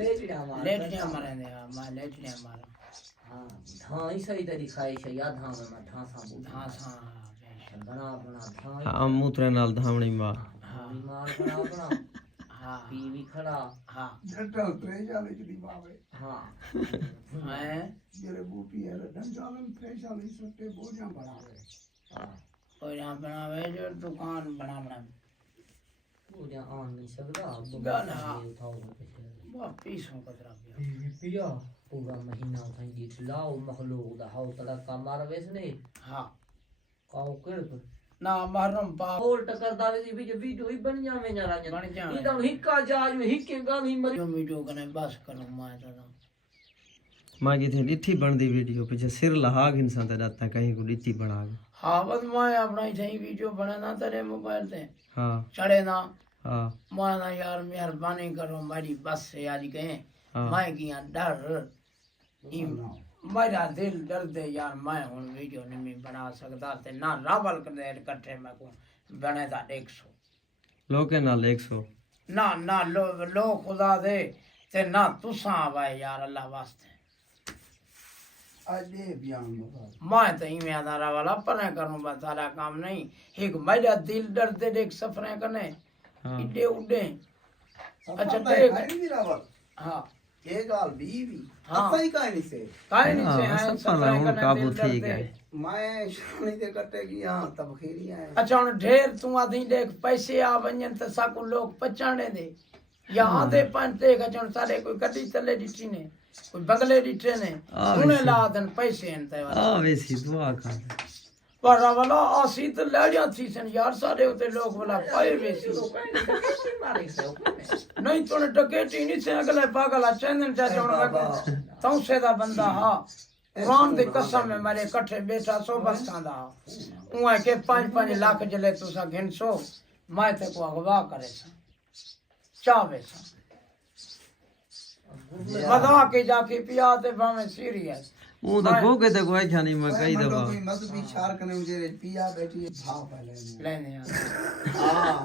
लेटड़ियां मारे दे मैं लेटड़ियां मारा हां धां ही सही तरी खाई छे या धां में धां सा बना बना धां हां मूत्र नाल धावणी मार बीमार बना हां पीवी खड़ा हां डटल त्रेजाले की बावे हां मैं जेरे बूटी है डंजालन त्रेजाले सटे बोझा बनावे हां और यहां बनावे जो दुकान बना बोझा आन नहीं सकदा गाना उठाओ बहुत पीसों कतरा पिया पूरा महीना खंजी लाओ मखलूक दा हाउ तड़का मारवेस ने हां काओ कर ना महरम पा होल टकर दावे दी वीडियो ही बन जावे ना राजन बन जावे ई तो हिक्का जाज हिक्के गाली मर जो वीडियो कने बस करो मैं दादा मां की थी डिठी बनदी वीडियो पीछे सिर लहाग इंसान ते दाता कहीं को डिठी बना के हां बस मैं अपना ही सही वीडियो बनाना तेरे मोबाइल से हां चढ़े ना हां मैं ना यार मेहरबानी करो मेरी बस से आज कहे मैं किया डर मेरा दिल दर्द यार मैं हूं वीडियो नहीं बना सकता ते ना रावल कर इकट्ठे मैं को बने दा 100 लोके नाल 100 ना ना लो खुदा दे ते ना तुसा आवे यार अल्लाह वास्ते आज दे बयान मैं तो इमे आधारा वाला पर करूं बस सारा काम नहीं एक मेरा दिल दर्द एक सफरे कने इडे उडे अच्छा देख हां ये गाल बीवी हाँ। सही काहे से काहे नहीं से हाँ, हैं सब पर हूं काबू थी गए मैं शानी दे कटे की हां तब खेरी आए अच्छा हुन ढेर तू आधी देख पैसे आ वञन त साकू लोग पचाणे दे या आधे पंज देख अचण सारे कोई गड्डी चले ॾिठी ने कोई बंगले ॾिठे ने सुने लादन पैसे आहिनि त आ वैसी दुआ कर पर वाला आसी त लड़िया थी सन यार सारे उते लोग वाला पाए वेसी नहीं तूने डकेटी नहीं से अगले पागल चंदन चाचा उन तू से दा बंदा हा कुरान दी कसम में मारे कठे बैठा सो बस्तां दा उए के 5-5 लाख जले तुसा घिनसो मैं ते को अगवा करे सा चावे सा मदा के जाके पिया ते भावे सीरियस वो तो को के ते कोई खानी मैं कई दफा कोई मजबी शार कने मुझे पिया बैठी भाव पे लेने यार हां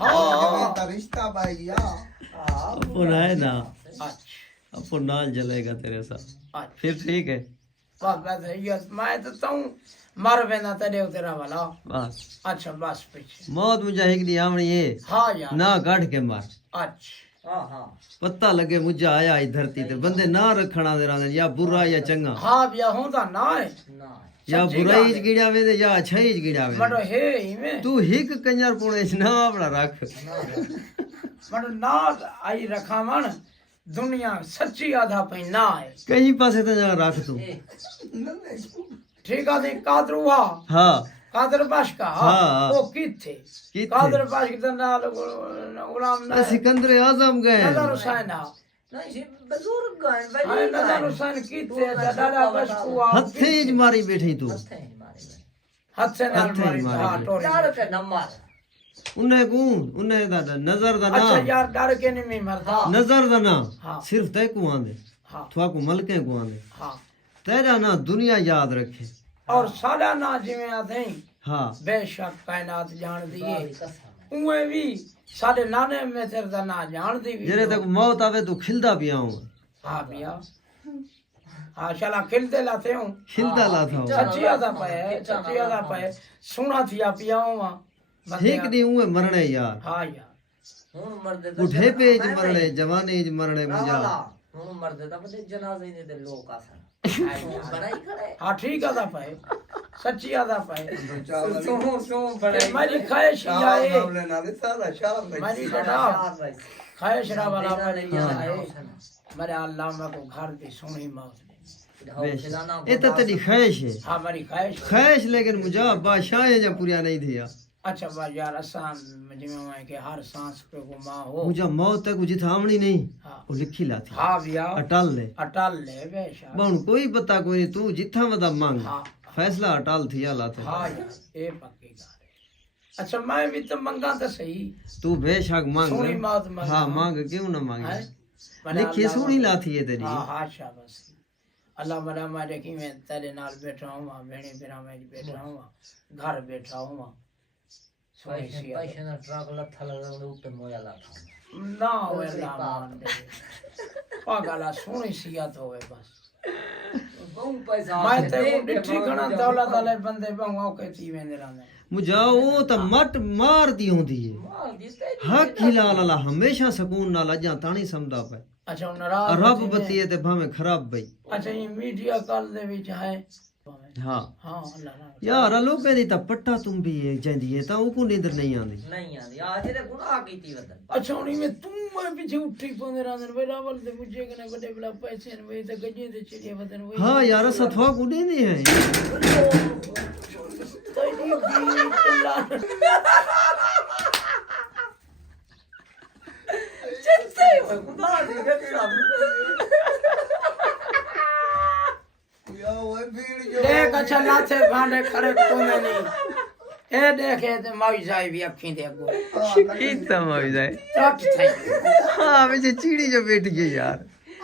हां ता रिश्ता पाई गया अपन है ना अच्छा अपन नाल जलेगा तेरे साथ अच्छा फिर ठीक है बस ये मैं तो तू मर वेना तेरे तेरा वाला बस अच्छा बस पीछे मौत मुझे एक दी आमणी है हाँ यार ना काट के मार अच्छा हां हां पता लगे मुझे आया इस धरती ते बंदे ना रखना दे रहा या बुरा या चंगा हाँ भैया होंदा ना है ना या बुराई च गिड़ा वे या अच्छाई च गिड़ा वे मरो हे ही में तू हिक कंजर पुणे ना अपना रख मरो ना आई रखावन दुनिया सच्ची आधा पे ना है कहीं पासे तो जा रख तू ठीक है कादरुआ हाँ कादर बाश का हाँ। वो किथे किथे? कादर बाश के नाल गुलाम ना सिकंदर आजम गए नजर हुसैन नहीं से बुजुर्ग गए हां भाई नजर हुसैन किथे दादा बश कुआ हथे ज मारी बैठी तू हाथ से नाल हथे मारी मारी हां टोरी डर के न मार उन्हें को उन्हें दा नजर दा अच्छा ना यार डर के नहीं मरदा नजर दा ना हाँ। सिर्फ तय को आंदे हां थवा को मलके को आंदे हां तेरा ना दुनिया याद रखे और साला ना जिवें आथे हाँ बेशक कायनात जान दिए उए भी साडे नाने में तेरे दा ना जान दी भी जेरे तक मौत आवे तू खिलदा पिया हूं हां भैया हां शाला खिलते लाते हूं खिलदा लाथा हूं सच्ची आदा पे सुना थिया पिया हूं एक दी हूं मरने यार हां यार हुन मरदे उठे पे ज मरने जवानी ज मरने मुझा हुन मरदे ता बड़े जनाजे ने ते लोग आसन बड़ाई करे हां ठीक आदा पे सच्ची आदा पे सो बड़ाई मेरी ख्वाहिश ये है मामले ना दे सारा शार मेरी बेटा ख्वाहिश रा वाला मेरी ये है मेरे अल्लाह में को घर की सोनी मौत दे ये तो तेरी ख्वाहिश है हां मेरी ख्वाहिश ख्वाहिश लेकिन मुझा बादशाह है जब पूरा नहीं दिया अच्छा बा यार आसान जिम्मे में के हर सांस पे को मां हो मुझा मौत तक मुझे थामनी नहीं हाँ। वो लिखी लाती हाँ भैया अटल ले अटल ले बेशक बहुन कोई पता कोई नहीं तू जिथा वदा मांग हाँ फैसला अटल थिया ला तो हाँ यार ये पक्की गाल है अच्छा मैं भी तो मंगा तो सही तू बेशक मांग सोनी मौत मंगा हाँ मांग क्यों ना मांगे हैं? लिखी सोनी लाती है तेरी हाँ हाँ शाबाश अल्लाह मरा मारे की मैं तेरे नाल बैठा हूँ भेड़ी फिरा में बैठा हूँ घर बैठा हूँ पैसे पैसे ना ट्रक लथा लगा ऊपर मोया ला था ना होवे ला मान दे पागला सोनी सियात होवे बस बहुत पैसा मैं ते डिठी घणा दौलत वाले बंदे भाऊ के थी वेंदे रहंदे मुझा वो तो मट मार दी होंदी है माल दिसते हक हिलाल अला हमेशा सकून नाल अजा ताणी समझदा पे अच्छा नाराज रब बती है ते भावे खराब बई अच्छा ये मीडिया कॉल दे विच है हाँ हां अल्लाह ना यार लोकां दी ता पट्टा तुम भी है जंदी है ता उको नींदर नहीं आंदी नहीं आंदी आज रे गुनाह कीती वतन अच्छा उनी में तुम मैं पीछे उठी पोंदे रहंदे वे रावल दे मुझे कने बड़े बड़ा पैसे ने वे ते गजे दे चिड़िया वतन वे हाँ यार सथवा को देंदी है तेरी भी अल्लाह चलते गुनाह दी गत्ता या वो भीड़ जो देख अच्छा लाथे भांडे खड़े कोने नहीं ए देखे ते मौज जाई भी अखी दे गो कितना मौज जाए चट थई हाँ मुझे चिड़ी जो बैठ गई यार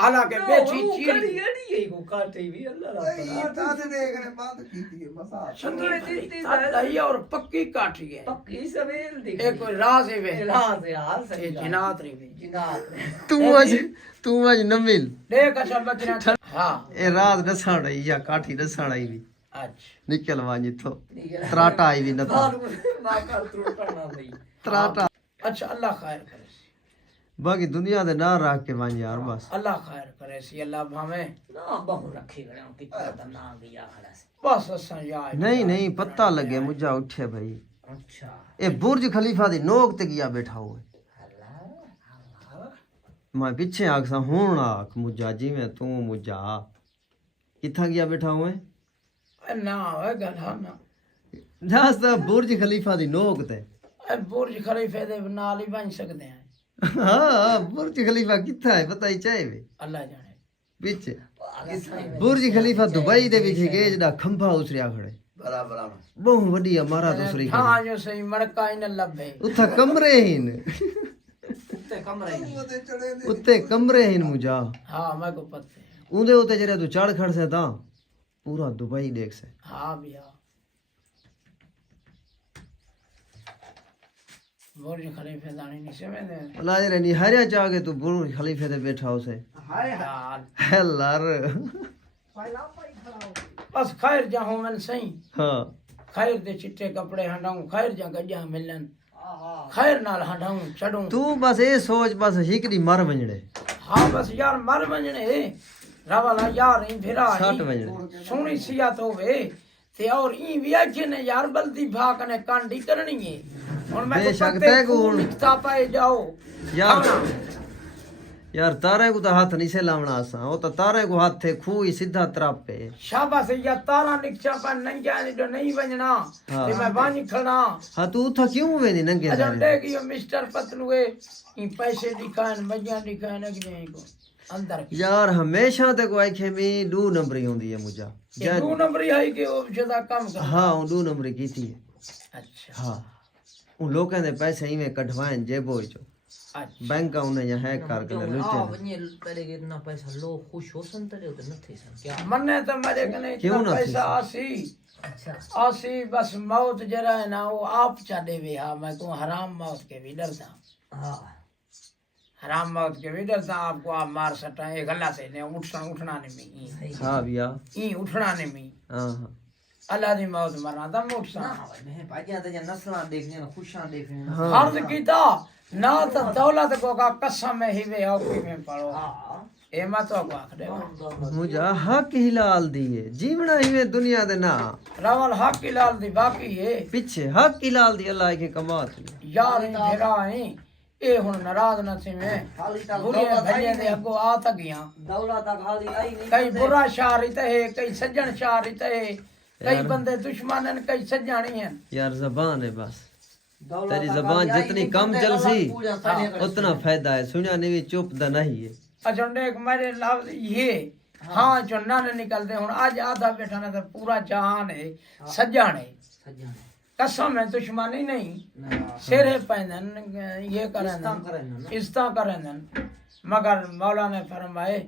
आला के बेटी चीड़ी यही को काटे भी अल्लाह ला ये दाद देखने बंद की थी बसा दही और पक्की काटी है पक्की सवेल दिख एक कोई राज है वे राज है हाल ये सही जिनात री वे जिनात तू आज न मिल देख अच्छा बचना हां ए रात नसाण आई या काठी नसाण आई भी अच्छा निकल वांजी तो त्राटा आई भी न था ना कर त्रुटना भाई त्राटा अच्छा अल्लाह खैर करे बाकी दुनिया दे ना रख के वांजी यार बस अल्लाह खैर करे सी अल्लाह भावे ना बहु रखे गए कितना तो ना गया खड़ा से बस असा यार नहीं नहीं पता लगे मुझा उठे भाई अच्छा ए बुर्ज खलीफा दी नोक ते गया बैठा हुए मैं पीछे आखसा हुण आख मुझा जिवें तू मुझा किथा गया बैठा हुए ना है गधा ना दस दा बुर्ज खलीफा दी नोक ते ए बुर्ज खलीफे दे नाल ही बन सकते हैं हाँ बुर्ज खलीफा किथा है पता ही चाहे वे अल्लाह जाने पीछे बुर्ज खलीफा दुबई दे विच है जेड़ा खंभा उसरिया खड़े बराबर बहु वडी हमारा दूसरी हां जो सही मड़का इन लभे उथा कमरे हिन ते कमरे वो ते चढ़े दे उत्ते कमरे हिन मुझा हां मैं को पते उंदे उते जरे तू चढ़ खड़ से ता पूरा दुबई देख से हां भैया बुर्ज खलीफे दानी नहीं समझदे अल्लाह जरे नी हरिया चाह के तू बुर्ज खलीफे ते बैठा हो से हाय यार हेलर बस खैर जा हो मन सही हाँ खैर दे चिट्टे कपड़े हंडाऊं खैर जा गजा मिलन खैर नाल हंडाऊं चढ़ूं तू बस ये सोच बस हिकड़ी मर वंजड़े हाँ बस यार मर वंजने रवाला यार ई फिरा सट वंजड़े सोनी सियात होवे ते और ई वियाचे ने यार बल्दी भाग ने कांडी करनी है हुन मैं बेशक तै को हुन लिखता पाए जाओ यार यार तारे को तो हाथ नहीं से लावना आसा वो तो तारे को हाथ थे खू ही सीधा तरापे शाबाश या तारा निक्षा पर नंगा ने जो नहीं वंजना हाँ। ते मैं बानी खड़ा हाँ तू उथा क्यों वेंदी नंगे अच्छा सारे देख यो मिस्टर पतलुए ई पैसे दिखान बजा दिखान अगने को अंदर यार हमेशा ते को आखे में 2 नंबरी होंदी है मुझा ये दो नंबरी है कि वो ज्यादा काम कर हाँ 2 नंबरी कीती है अच्छा हाँ उन लोगों दे पैसे इवें कढवाएं जेबो चो अच्छा बैंक उन्हें यहाँ हैक करके आ लुटे वने करे के इतना पैसा लोग खुश हो संतरे तो नथे सन क्या मन्ने तो मेरे कने क्यों इतना ना थी? पैसा आसी अच्छा आसी बस मौत जरा है ना वो आप चाहे भी हाँ मैं को हराम मौत के भी डरता हां हराम मौत के भी डरता आपको आप मार सकता है गला से ने उठना नहीं में हाँ भैया ई उठना नहीं में हाँ हाँ अल्लाह दी मौत मरना तम उठ ना सा भाई मैं भाजिया ते नस्लां देखने ना खुशां देखने ना हाँ फर्ज कीता ना तो दौलत को का कसम में ही वे औकी में पड़ो हां ए मत को आखदे मुझा हक हिलाल दिए जीवना इवें दुनिया दे ना रावल हक की लाल दी बाकी है पीछे हक हिलाल दी अल्लाह के कमात यार इन फेरा है ए हुन नाराज न थी मैं खाली ता बुरे भजे दे अगो आ तक गया दौलत खाली आई नहीं कई बुरा शारित है कई सज्जन शारित है कई बंदे दुश्मन कई सज्जानी हैं यार जबान है बस दौलत तेरी जबान जितनी कम चलसी हाँ। उतना फायदा है सुनिया नहीं भी चुप दा नहीं है अच्छा देख मेरे लफ्ज ये हाँ जो नन निकलते हुन आज आधा बैठा ना तो पूरा जहान है सज्जन है सज्जन कसम है दुश्मनी नहीं ना शेरे पैदन ये इस्तां करें करें ना इस्ता करें मगर मौला ने फरमाए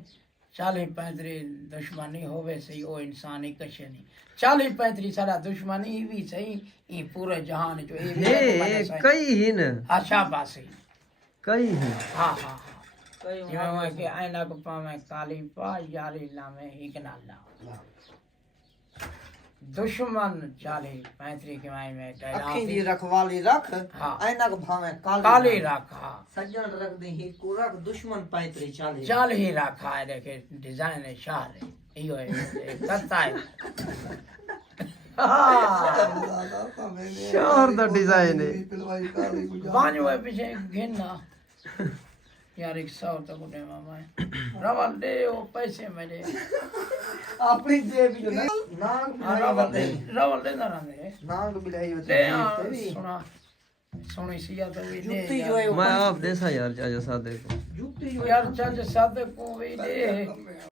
40-35 दुश्मनी होवे सही ओ इंसान ही कशे नहीं 40-35 सारा दुश्मनी ही भी सही ये पूरे जहान जो ये भी हे कई ही न आशा बासी कई ही हाँ हाँ हाँ जिਵੇਂ ਕਿ ਐਨਾ ਕੋ ਪਾਵੇਂ ਕਾਲੀ ਪਾ ਯਾਰੀ ਲਾਵੇਂ ਇੱਕ ਨਾਲ ਲਾ दुश्मन 40-35 के माई में अखी दी रखवाली रख हाँ। ऐनक भावे काली रखा सज्जन रख दे ही को रख दुश्मन 35 40 चाल ही रखा है देखे डिजाइन है शार है यो है करता है शहर दा डिजाइन है पिलवाई काली गुजार बांझो है पीछे घिरना यार 100 तो बुढ़े मामा रवल दे वो पैसे मेरे अपनी जेब जो नांग रवल दे ना रहे नांग बिलाई दे सुना सोनी सिया तो भी दे जुत्ती जो है मैं आप देसा यार चाचा सादे को जुत्ती जो यार चाचा सादे को भी दे